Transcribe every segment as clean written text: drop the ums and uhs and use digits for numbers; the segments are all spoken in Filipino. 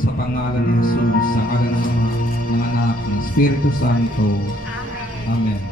sa pangalan ni Jesus, sa ngalan ng anak ng Espiritu Santo. Amen.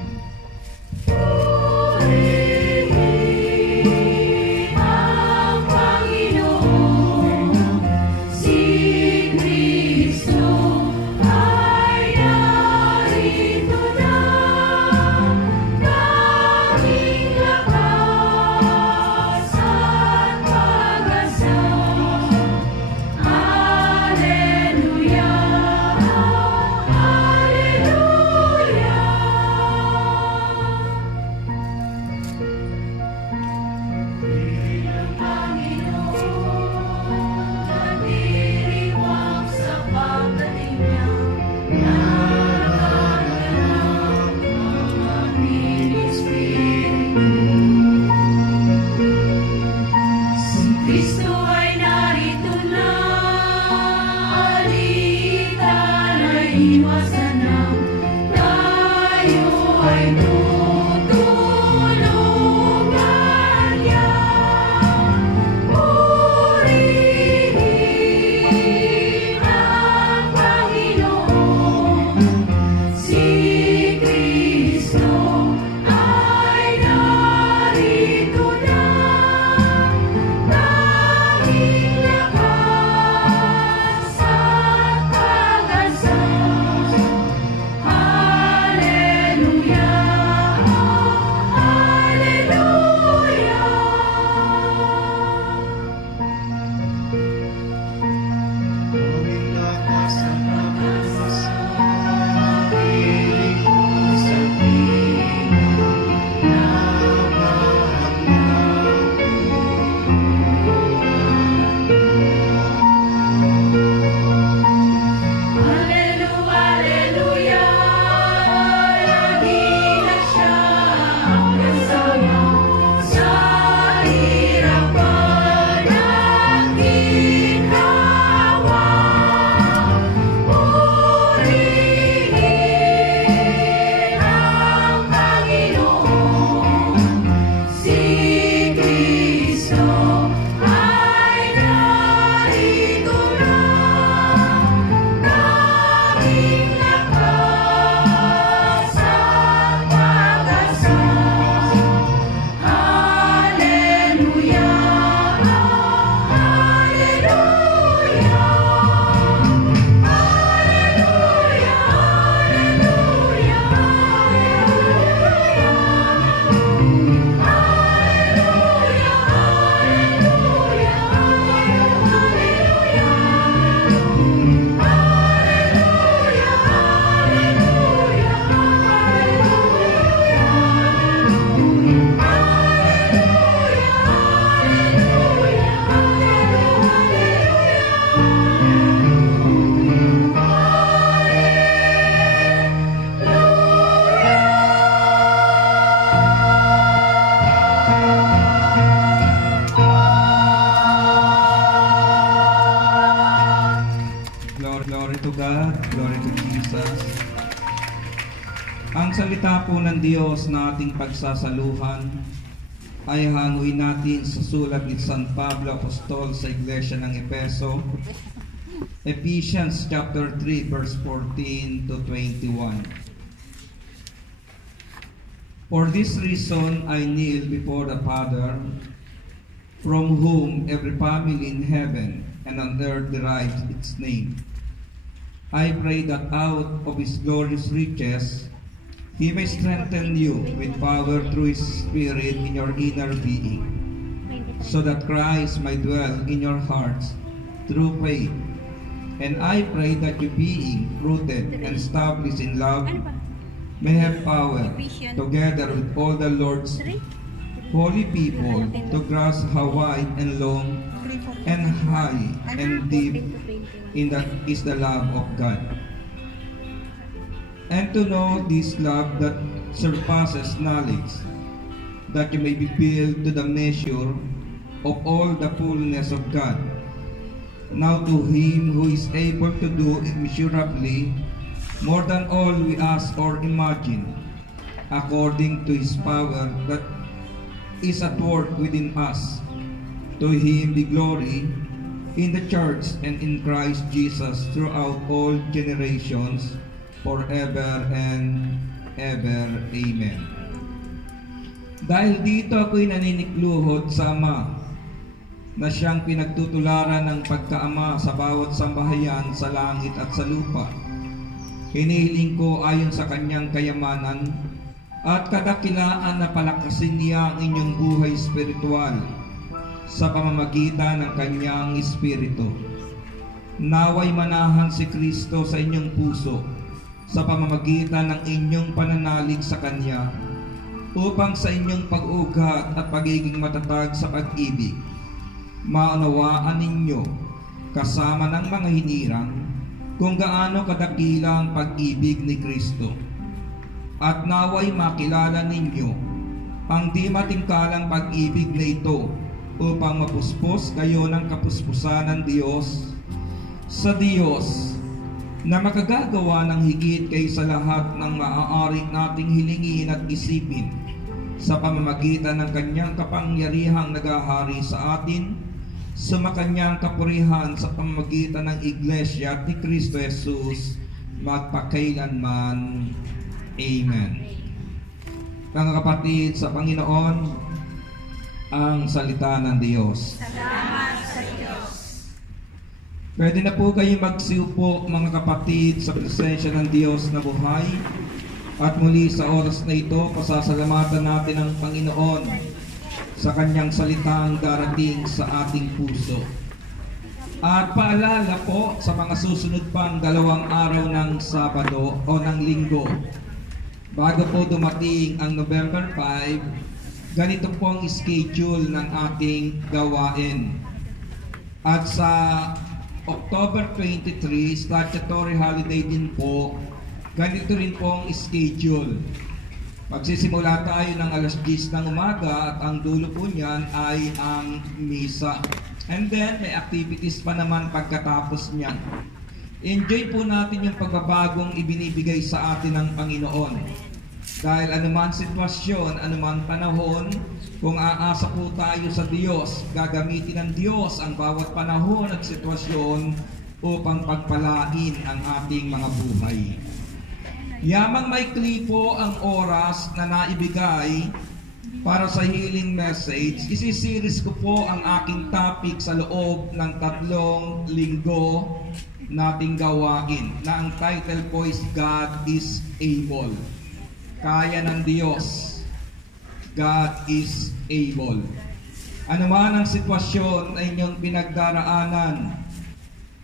Glory to God, glory to Jesus. Ang salita po ng Diyos na ating pagsasaluhan ay hanguin natin sa sulat ni San Pablo Apostol sa Iglesia ng Efeso, Ephesians chapter 3 verse 14 to 21. For this reason I kneel before the Father, from whom every family in heaven and on earth derives its name. I pray that out of His glorious riches He may strengthen you with power through His Spirit in your inner being, so that Christ may dwell in your hearts through faith. And I pray that you, being rooted and established in love, may have power, together with all the Lord's holy people, to grasp how wide and long and high and deep is the love of God, and to know this love that surpasses knowledge, that you may be filled to the measure of all the fullness of God. Now to Him who is able to do immeasurably more than all we ask or imagine, according to His power that is at work within us, to Him be glory in the church and in Christ Jesus throughout all generations, forever and ever. Amen. Dahil dito ako'y naninikluhod sa Ama, na siyang pinagtutularan ng pagkaama sa bawat sambahayan sa langit at sa lupa. Hinihiling ko ayon sa kanyang kayamanan at kadakilaan na palakasin niya ang inyong buhay espiritual sa pamamagitan ng kanyang espiritu. Naway manahan si Kristo sa inyong puso sa pamamagitan ng inyong pananalig sa Kanya, upang sa inyong pag-ugat at pagiging matatag sa pag-ibig, maunawaan ninyo kasama ng mga hinirang kung gaano kadakila ang pag-ibig ni Kristo, at naway makilala ninyo ang di matingkalang pag-ibig na ito, upang mapuspos kayo ng kapuspusan ng Diyos sa Diyos na makagagawa ng higit kaysa lahat ng maaari nating hilingin at isipin sa pamamagitan ng kanyang kapangyarihang nagahari sa atin, sa makanyang kapurihan sa pamamagitan ng Iglesia ni Kristo Jesus magpakailanman. Amen. Mga kapatid sa Panginoon, ang salita ng Diyos. Salamat sa Diyos. Pwede na po kayo magsiupo, mga kapatid, sa presensya ng Diyos na buhay. At muli sa oras na ito, pasasalamatan natin ang Panginoon sa kanyang salitang darating sa ating puso. At paalala po sa mga susunod pang 2 araw ng Sabado o ng Linggo, bago po dumating ang November 5, ganito po ang schedule ng ating gawain. At sa October 23, statutory holiday din po, ganito rin po ang schedule. Magsisimula tayo ng alas 10 ng umaga at ang dulo po niyan ay ang misa. And then may activities pa naman pagkatapos niyan. Enjoy po natin yung pagbabagong ibinibigay sa atin ng Panginoon. Dahil anuman sitwasyon, anuman panahon, kung aasa po tayo sa Diyos, gagamitin ng Diyos ang bawat panahon at sitwasyon upang pagpalain ang ating mga buhay. Yamang maikli po ang oras na naibigay para sa healing message, isisiris ko po ang aking topic sa loob ng 3 linggo nating gawain, na ang title po is God is Able. Kaya ng Diyos. God is able. Ano man ang sitwasyon na inyong pinagdaraanan,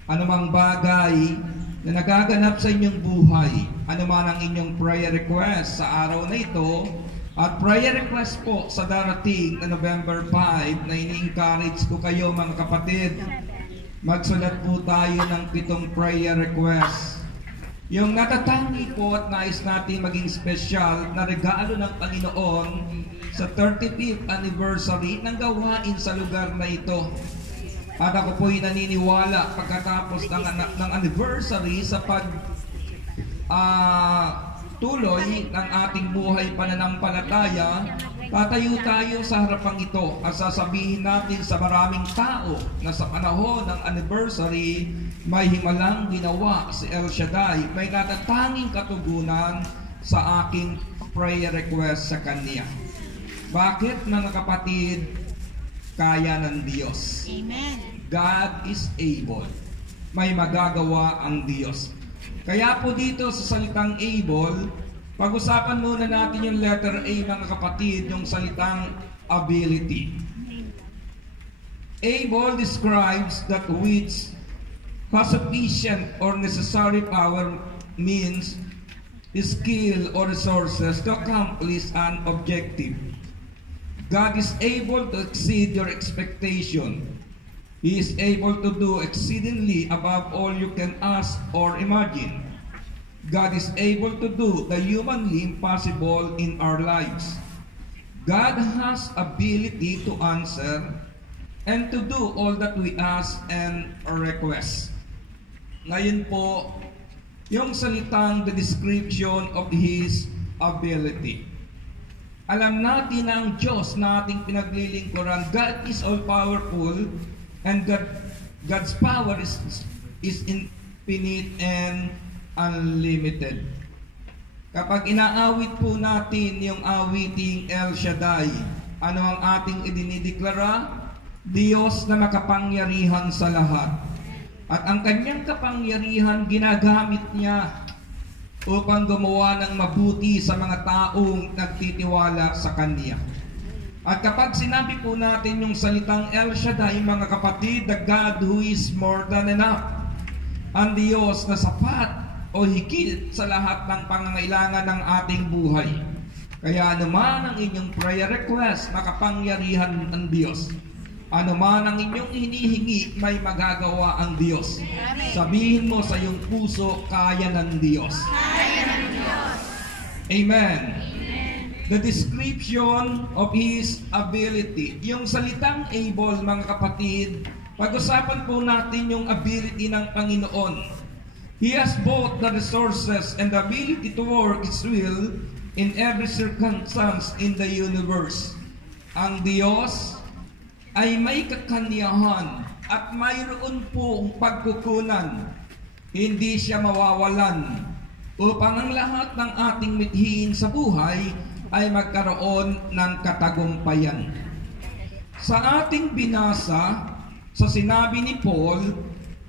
anumang bagay na nagaganap sa inyong buhay, ano man ang inyong prayer request sa araw na ito, at prayer request po sa darating na November 5, na ini-encourage ko kayo mga kapatid, magsulat po tayo ng 7 prayer request. Yung natatangi po at nais natin maging special na regalo ng Panginoon sa 35th anniversary ng gawain sa lugar na ito. At ako po'y naniniwala pagkatapos ng anniversary sa tuloy ng ating buhay pananampalataya, tatayo tayo sa harapang ito at sasabihin natin sa maraming tao na sa panahon ng anniversary, may himalang ginawa si El Shaddai, may natatanging katugunan sa aking prayer request sa Kanya. Bakit, mga kapatid? Kaya ng Diyos. Amen. God is able. May magagawa ang Diyos. Kaya po dito sa salitang able, pag-usapan muna natin yung letter A, mga kapatid, yung salitang ability. Able describes that which has sufficient or necessary power, means skill or resources to accomplish an objective. God is able to exceed your expectation. He is able to do exceedingly above all you can ask or imagine. God is able to do the humanly impossible in our lives. God has ability to answer and to do all that we ask and request. Ngayon po, yung salitang the description of His ability. Alam natin na ang Diyos na ating pinaglilingkuran, God is all-powerful, and God's power is infinite and unlimited. Kapag inaawit po natin yung awiting El Shaddai, ano ang ating idinideklara? Diyos na makapangyarihan sa lahat. At ang kanyang kapangyarihan ginagamit niya upang gumawa ng mabuti sa mga taong nagtitiwala sa Kanya. At kapag sinabi po natin yung salitang El Shaddai, mga kapatid, the God who is more than enough, ang Diyos na sapat o higit sa lahat ng pangangailangan ng ating buhay. Kaya anuman ang inyong prayer request, makapangyarihan ng Diyos. Anuman ang inyong hinihingi, may magagawa ang Diyos. Sabihin mo sa iyong puso, kaya ng Diyos. Kaya ng Diyos. Amen. The description of His ability. Yung salitang able, mga kapatid, pag-usapan po natin yung ability ng Panginoon. He has both the resources and the ability to work His will in every circumstance in the universe. Ang Diyos ay may kakanyahan at mayroon pong pagkukunan. Hindi siya mawawalan upang ang lahat ng ating mithiin sa buhay ay magkaroon ng katagumpayan. Sa ating binasa, sa sinabi ni Paul,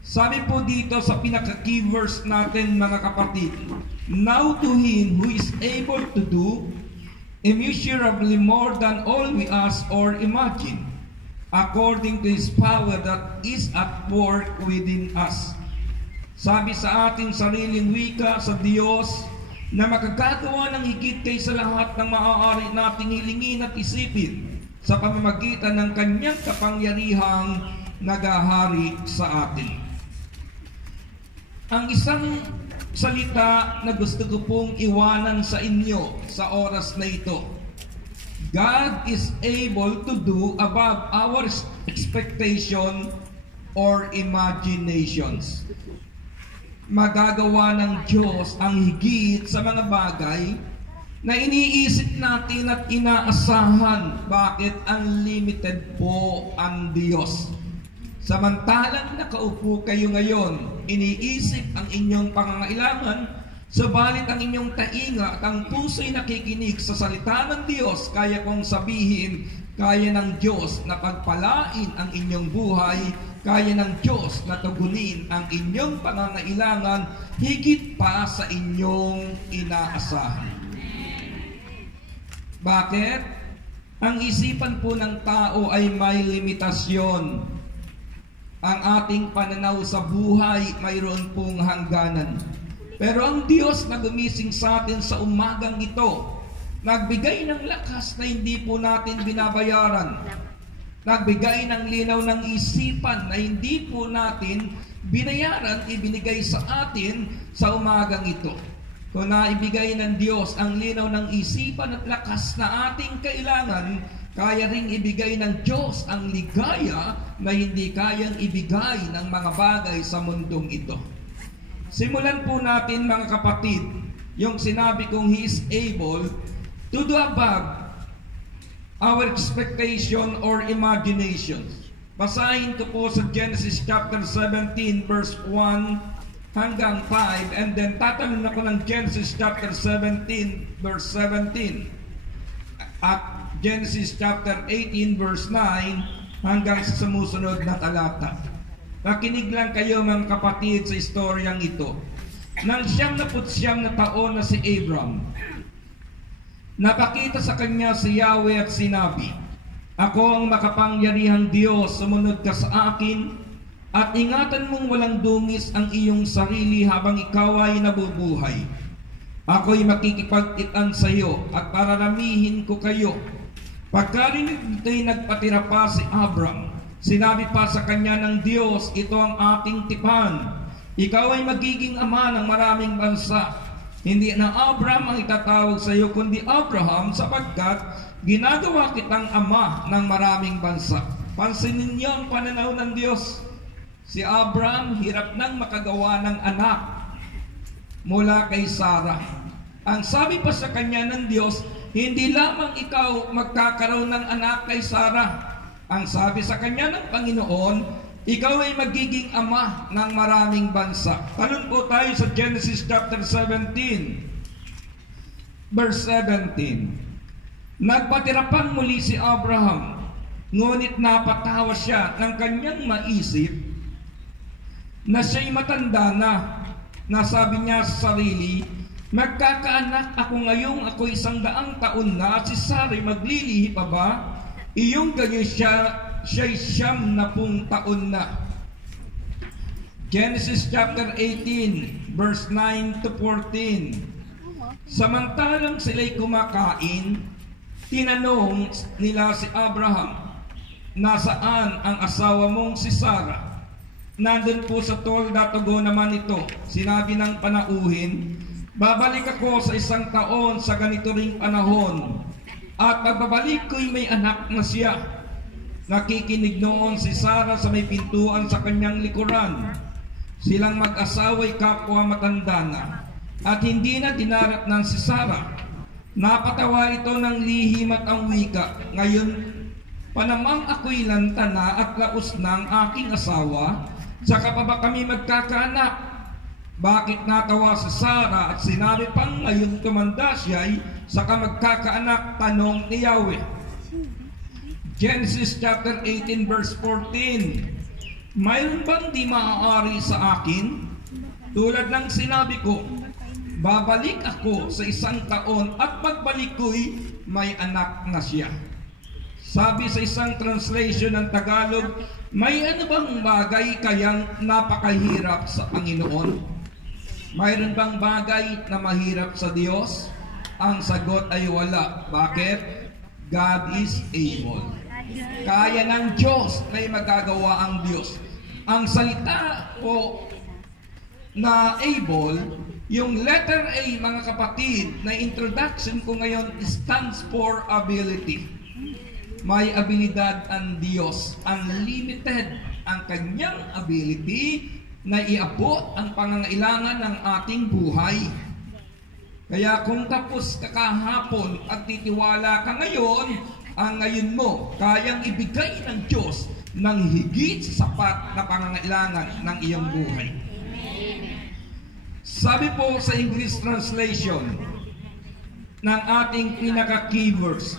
sabi po dito sa pinaka-key verse natin, mga kapatid, now to Him who is able to do immeasurably more than all we ask or imagine, according to His power that is at work within us. Sabi sa ating sariling wika sa Diyos na makagagawa ng higit kaysa lahat ng maaari nating hilingin at isipin sa pamamagitan ng Kanyang kapangyarihang nagahari sa atin. Ang isang salita na gusto ko pong iwanan sa inyo sa oras na ito, God is able to do above our expectation or imaginations. Magagawa ng Diyos ang higit sa mga bagay na iniisip natin at inaasahan. Bakit? Unlimited po ang Diyos. Samantalang nakaupo kayo ngayon, iniisip ang inyong pangangailangan, subalit ang inyong tainga at ang puso'y nakikinig sa salita ng Diyos, kaya kong sabihin, kaya ng Diyos na pagpalain ang inyong buhay, kaya ng Diyos na tugunin ang inyong pangangailangan higit pa sa inyong inaasahan. Bakit? Ang isipan po ng tao ay may limitasyon. Ang ating pananaw sa buhay mayroon pong hangganan. Pero ang Diyos na gumising sa atin sa umagang ito, nagbigay ng lakas na hindi po natin binabayaran. Nagbigay ng linaw ng isipan na hindi po natin binayaran, ibinigay sa atin sa umagang ito. Kung naibigay ng Diyos ang linaw ng isipan at lakas na ating kailangan, Kaya ring ibigay ng Diyos ang ligaya na hindi kayang ibigay ng mga bagay sa mundong ito. Simulan po natin mga kapatid, yung sinabi kong He is able to do above our expectation or imaginations. Basahin ko po sa Genesis chapter 17 verse 1 hanggang 5, and then tatanong ako ng Genesis chapter 17 verse 17 at Genesis chapter 18 verse 9 hanggang sa sumusunod na talata. Nakinig lang kayo mga kapatid sa istoryang ito. Nang 79 na taon na si Abram, napakita sa kanya si Yahweh at sinabi, "Ako ang makapangyarihang Diyos, sumunod ka sa akin at ingatan mong walang dungis ang iyong sarili habang ikaw ay nabubuhay. Ako'y makikipag-itan sa iyo at pararamihin ko kayo." Pagkarinig nito'y nagpatira pa si Abram. Sinabi pa sa kanya ng Diyos, "Ito ang aking tipan. Ikaw ay magiging ama ng maraming bansa. Hindi na Abram ang itatawag sa iyo, kundi Abraham, sapagkat ginagawa kitang ama ng maraming bansa." Pansinin niyo ang pananaw ng Diyos. Si Abram hirap nang makagawa ng anak mula kay Sarah. Ang sabi pa sa kanya ng Diyos, hindi lamang ikaw magkakaroon ng anak kay Sarah. Ang sabi sa kanya ng Panginoon, ikaw ay magiging ama ng maraming bansa. Talon po tayo sa Genesis chapter 17, verse 17. Nagpatira pang muli si Abraham, ngunit napatawa siya ng kanyang maisip na siya'y matanda na. Nasabi niya sa sarili, "Magkakaanak ako ngayong ako'y 100 taon na at si Saray maglilihi pa ba? Iyong ganyan siya'y 90 taon na." Genesis chapter 18 verse 9 to 14. Samantalang sila'y kumakain, tinanong nila si Abraham, "Nasaan ang asawa mong si Sarah?" Nandun po sa tolda, tugo naman ito. Sinabi ng panauhin, "Babalik ako sa 1 taon sa ganito ring panahon, at pagbabalik ko'y may anak na siya." Nakikinig noon si Sarah sa may pintuan sa kanyang likuran. Silang mag-asawa'y kapwa matanda na, at hindi na dinaratnan si Sarah. Napatawa ito ng lihim at ang wika, "Ngayon panamang ako'y lanta na at laos ng aking asawa, saka pa ba kami magkakaanak?" Bakit natawa si Sarah at sinabi pang ngayon tumanda siya'y saka magkakaanak? Tanong ni Yahweh. Genesis chapter 18 verse 14. Mayroon bang di maaari sa akin? Tulad ng sinabi ko, babalik ako sa 1 taon at pagbalik ko'y may anak na siya. Sabi sa isang translation ng Tagalog, may ano bang bagay kayang napakahirap sa Panginoon? Mayroon bang bagay na mahirap sa Diyos? Ang sagot ay wala. Bakit? God is able. Kaya ng Diyos, may magagawa ang Diyos. Ang salita po na able, yung letter A mga kapatid, na introduction ko ngayon stands for ability. May abilidad ang Diyos. Unlimited ang kanyang ability na iabot ang pangangailangan ng ating buhay. Kaya kung tapos ka kahapon at titiwala ka ngayon, ang ngayon mo kayang ibigay ng Diyos ng higit sapat na pangangailangan ng iyong buhay. Sabi po sa English translation ng ating pinaka-key verse,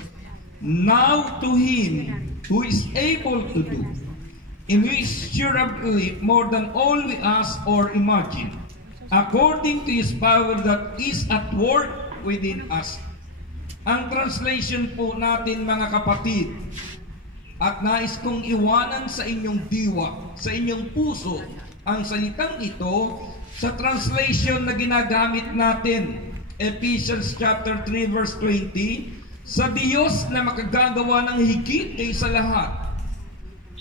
"Now to Him who is able to do immeasurably more than all we ask or imagine, according to His power that is at work within us." Ang translation po natin mga kapatid, at nais kong iwanan sa inyong diwa, sa inyong puso, ang salitang ito sa translation na ginagamit natin, Ephesians chapter 3 verse 20, "Sa Diyos na makagagawa ng higit kaysa lahat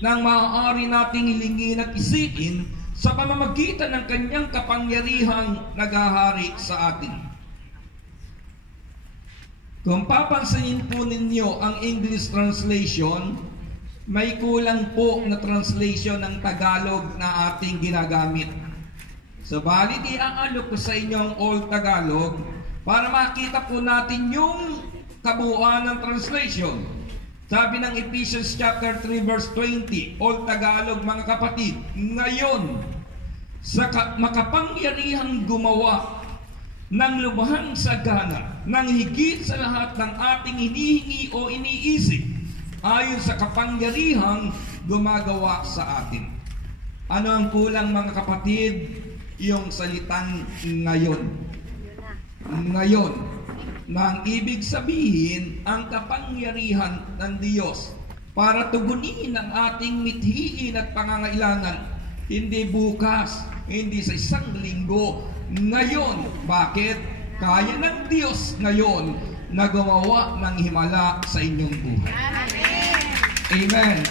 ng maaari nating hilingin at isipin sa pamamagitan ng kanyang kapangyarihang naghahari sa atin." Kung papansinin po ninyo ang English translation, may kulang po na translation ng Tagalog na ating ginagamit. Subalit iaano ko sa inyo ang Old Tagalog para makita po natin yung kabuuan ng translation. Sabi ng Ephesians chapter 3 verse 20, Old Tagalog, mga kapatid, ngayon, sa makapangyarihang gumawa ng lubhang sagana, ng higit sa lahat ng ating hinihingi o iniisip, ayon sa kapangyarihang gumagawa sa atin. Ano ang kulang, mga kapatid? Yung salitang ngayon. Ngayon, na ang ibig sabihin, ang kapangyarihan ng Diyos para tugunin ang ating mithiin at pangangailangan. Hindi bukas, hindi sa isang linggo, ngayon. Bakit? Kaya ng Diyos ngayon na gumawa ng himala sa inyong buhay. Amen.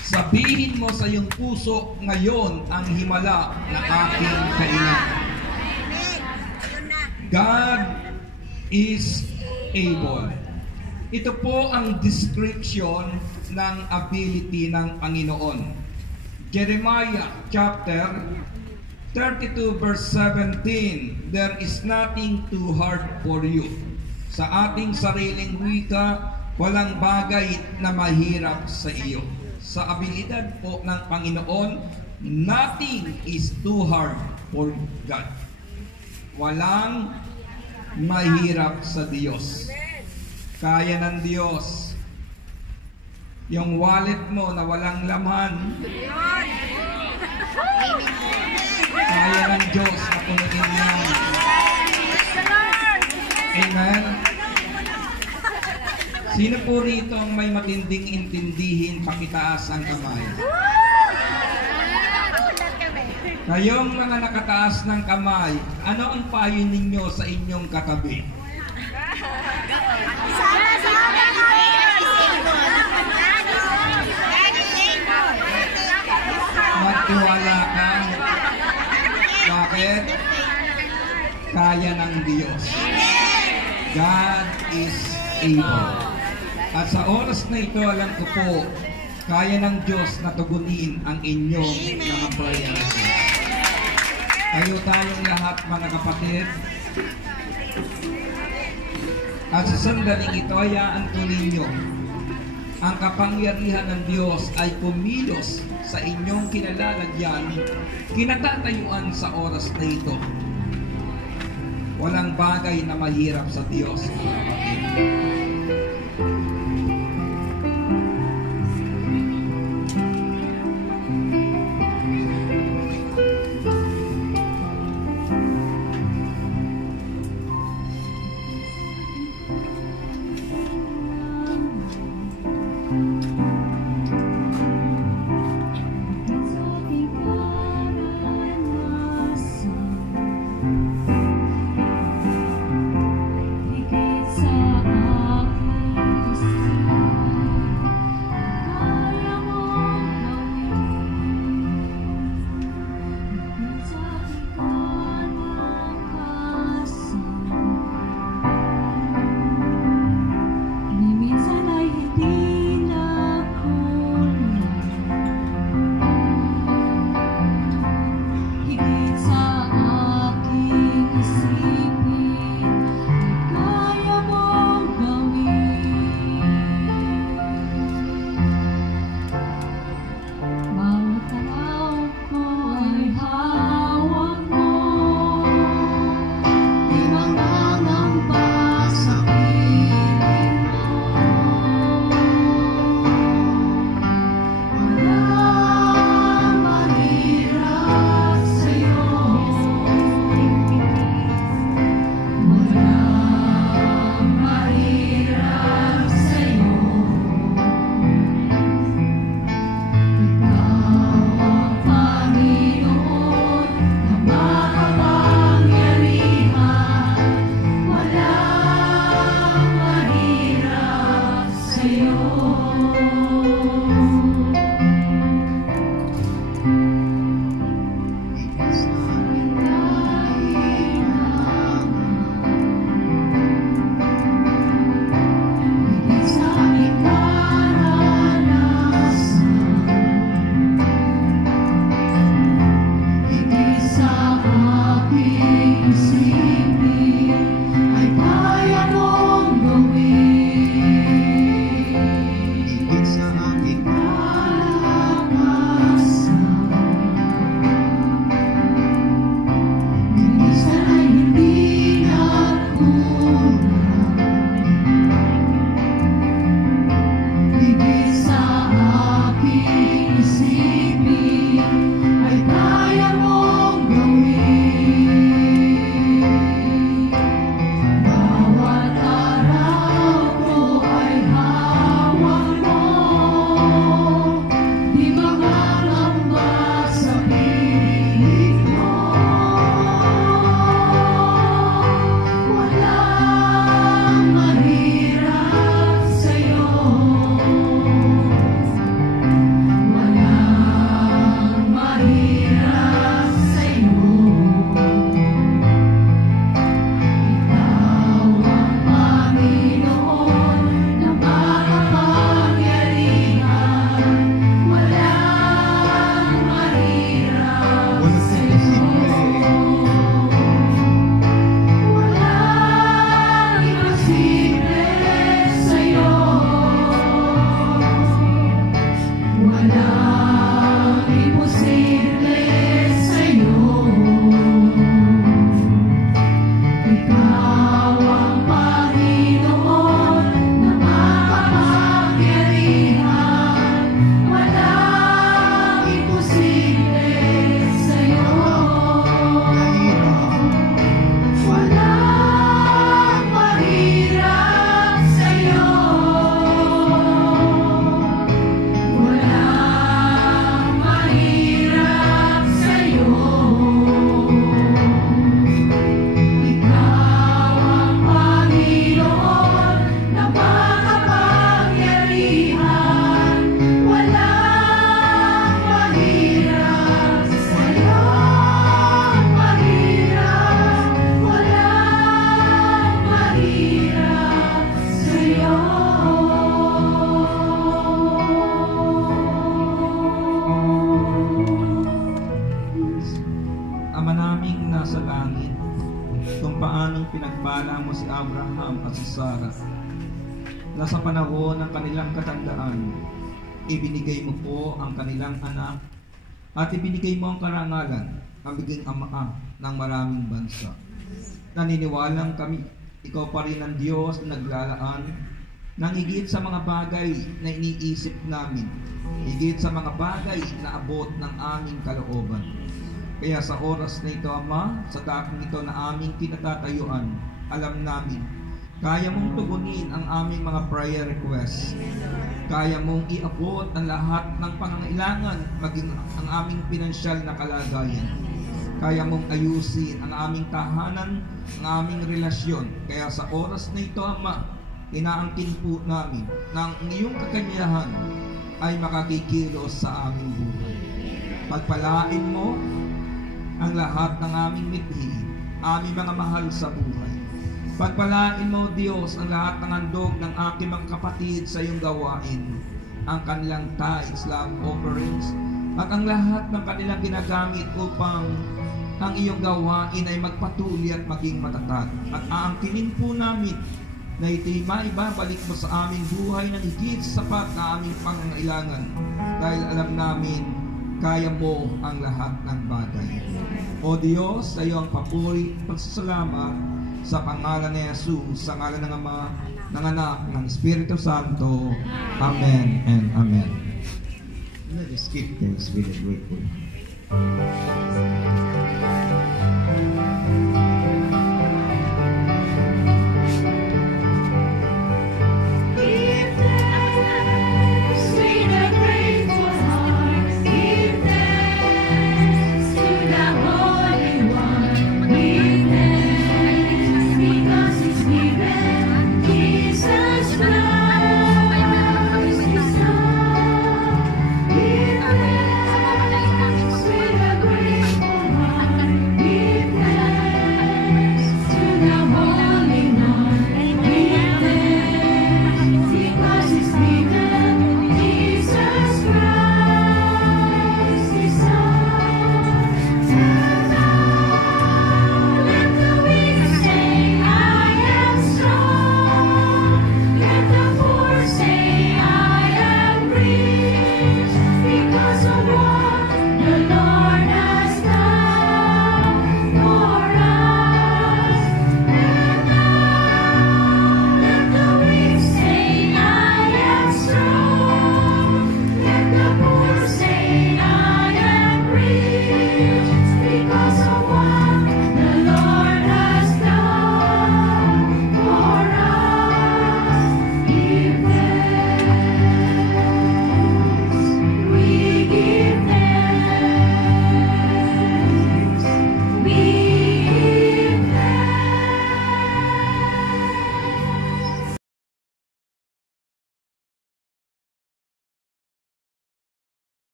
Sabihin mo sa iyong puso, ngayon ang himala na aking kailangan. God is able. Ito po ang description ng ability ng Panginoon. Jeremiah chapter 32 verse 17, there is nothing too hard for you. Sa ating sariling wika, walang bagay na mahirap sa iyo. Sa abilidad po ng Panginoon, nothing is too hard for God. Walang mahirap sa Diyos. Kaya ng Diyos. Yung wallet mo na walang laman, kaya ng Diyos na punuin yan. Amen? Sino po rito ang may matinding intindihin, pakitaas ang kamay? Kayong mga nakataas ng kamay, ano ang payo ninyo sa inyong katabi? Magtiwala ka. Bakit? Kaya ng Diyos. God is able. At sa oras na ito, alam ko po, kaya ng Diyos na tugunin ang inyong mga prayers. Tayo tayong lahat, mga kapatid. At sa sandaling ito, hayaan po ninyo, ang kapangyarihan ng Diyos ay kumilos sa inyong kinalalagyan, kinatatayuan sa oras na ito. Walang bagay na mahirap sa Diyos, mga kapatid. Sa naming nasa langit, kung paanong pinagpala mo si Abraham at si Sarah, na sa panahon ng kanilang katandaan, ibinigay mo po ang kanilang anak at ibinigay mo ang karangalan ang maging ama ng maraming bansa. Naniniwalang kami, ikaw pa rin ang Diyos na naglalaan ng higit sa mga bagay na iniisip namin, higit sa mga bagay na abot ng aming kalooban. Kaya sa oras na ito, Ama, sa dakong ito na aming kinatatayuan, alam namin, kaya mong tugunin ang aming mga prayer requests. Kaya mong iabot ang lahat ng pangangailangan, maging ang aming pinansyal na kalagayan. Kaya mong ayusin ang aming tahanan, ang aming relasyon. Kaya sa oras na ito, Ama, inaangkin po namin na ang iyong kakanyahan ay makakikilos sa aming buhay. Pagpalain mo ang lahat ng aming mithi, aming mga mahal sa buhay. Pagpalain mo, Diyos, ang lahat ng handog ng aking mga kapatid sa iyong gawain, ang kanilang tithes, love offerings, at ang lahat ng kanilang ginagamit upang ang iyong gawain ay magpatuloy at maging matatag. At aangkinin po namin na ito'y maibabalik mo sa aming buhay ng higit sapat na aming pangangailangan, dahil alam namin kaya mo ang lahat ng bagay. O Diyos, sa iyo ang papuri, pagsasalamat sa pangalan ni Jesus, sa ngalan ng Ama, ng Anak, ng Espiritu Santo. Amen and Amen. Let us give thanks with a grateful heart.